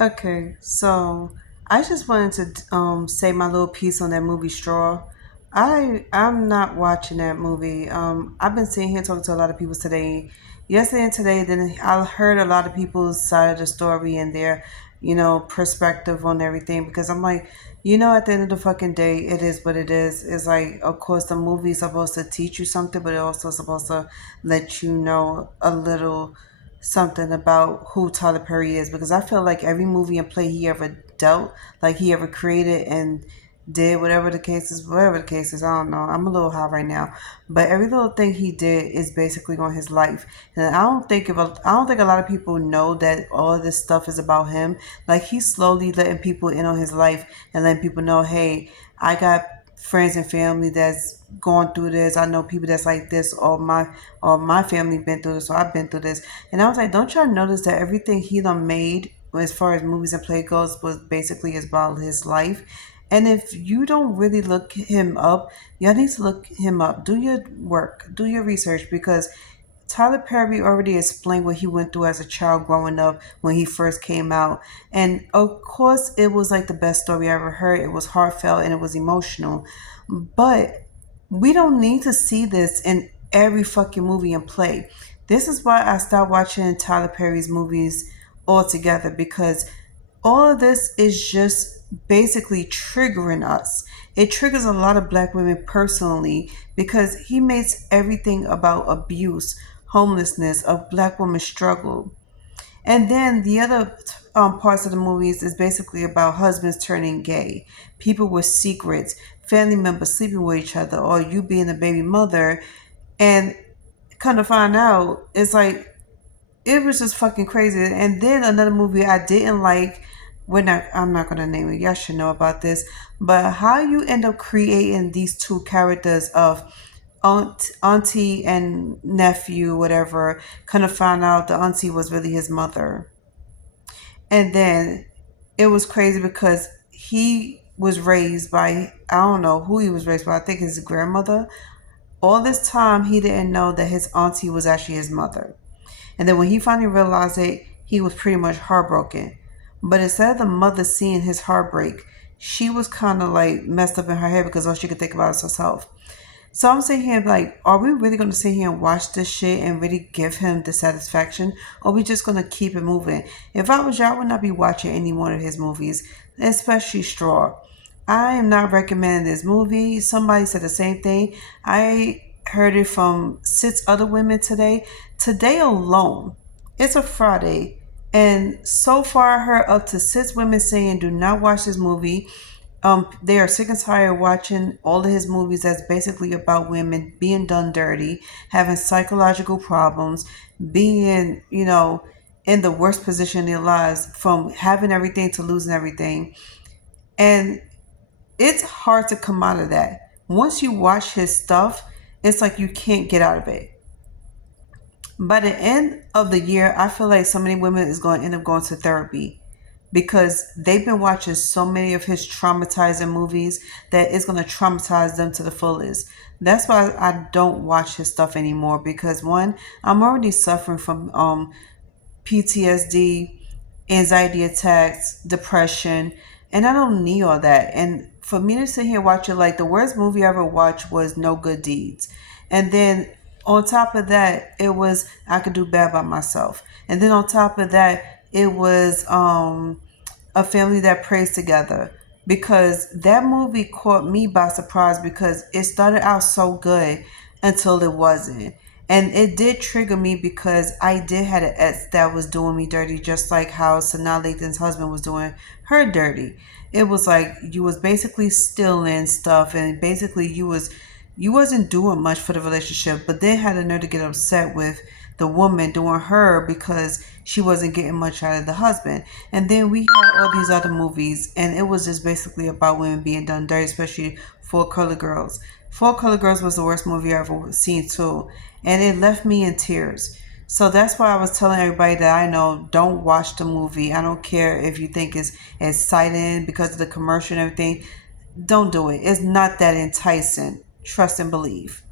Okay, so I just wanted to say my little piece on that movie Straw. I'm not watching that movie. I've been sitting here talking to a lot of people today, yesterday and today. Then I heard a lot of people's side of the story and their, perspective on everything. Because I'm like, at the end of the fucking day, it is what it is. It's like, of course, the movie is supposed to teach you something, but it also supposed to let you know a little something about who Tyler Perry is, because I feel like every movie and play he ever dealt, like he ever created and did, whatever the case is, I don't know. I'm a little high right now, but every little thing he did is basically on his life, and I don't think a lot of people know that all of this stuff is about him. Like he's slowly letting people in on his life and letting people know, hey, I got friends and family that's going through this. I know people that's like this, or my family been through this, so I've been through this. And I was like, don't y'all notice that everything he done made as far as movies and play goes was basically about his life? And if you don't really look him up, y'all need to look him up. Do your work, do your research, because Tyler Perry already explained what he went through as a child growing up when he first came out. And of course, it was like the best story I ever heard. It was heartfelt and it was emotional. But we don't need to see this in every fucking movie and play. This is why I stopped watching Tyler Perry's movies altogether, because all of this is just basically triggering us. It triggers a lot of black women personally because he makes everything about abuse, homelessness, of black women's struggle. And then the other parts of the movies is basically about husbands turning gay, people with secrets, family members sleeping with each other, or you being a baby mother. And kind of find out, it's like it was just fucking crazy. And then another movie I didn't like. I'm not gonna name it. Y'all should know about this. But how you end up creating these two characters of auntie and nephew, whatever, kind of found out the auntie was really his mother. And then it was crazy because he was raised by, I don't know who he was raised by. I think his grandmother. All this time he didn't know that his auntie was actually his mother. And then when he finally realized it, he was pretty much heartbroken. But instead of the mother seeing his heartbreak, she was kind of like messed up in her head because all she could think about is herself. So I'm sitting here like, are we really going to sit here and watch this shit and really give him the satisfaction? Or are we just going to keep it moving? If I was y'all, I would not be watching any more of his movies, especially Straw. I am not recommending this movie. Somebody said the same thing. I heard it from 6 other women today. Today alone, it's a Friday. And so far, I heard up to 6 women saying, do not watch this movie. They are sick and tired of watching all of his movies that's basically about women being done dirty, having psychological problems, being, in the worst position in their lives, from having everything to losing everything. And it's hard to come out of that. Once you watch his stuff, it's like you can't get out of it. By the end of the year, I feel like so many women is going to end up going to therapy because they've been watching so many of his traumatizing movies that it's going to traumatize them to the fullest. That's why I don't watch his stuff anymore, because one, I'm already suffering from PTSD, anxiety attacks, depression, and I don't need all that. And for me to sit here and watch it, like the worst movie I ever watched was No Good Deeds. And then on top of that, it was I Could Do Bad by Myself. And then on top of that, it was A Family That Prays Together. Because that movie caught me by surprise because it started out so good until it wasn't. And it did trigger me because I did had an ex that was doing me dirty, just like how Sanaa Lathan's husband was doing her dirty. It was like you was basically stealing stuff, and basically you wasn't doing much for the relationship, but then had the nerve to get upset with the woman doing her because she wasn't getting much out of the husband. And then we had all these other movies, and it was just basically about women being done dirty, especially Four Color Girls. Four Color Girls was the worst movie I've ever seen too, and it left me in tears. So that's why I was telling everybody that I know, don't watch the movie. I don't care if you think it's exciting because of the commercial and everything. Don't do it. It's not that enticing. Trust and believe.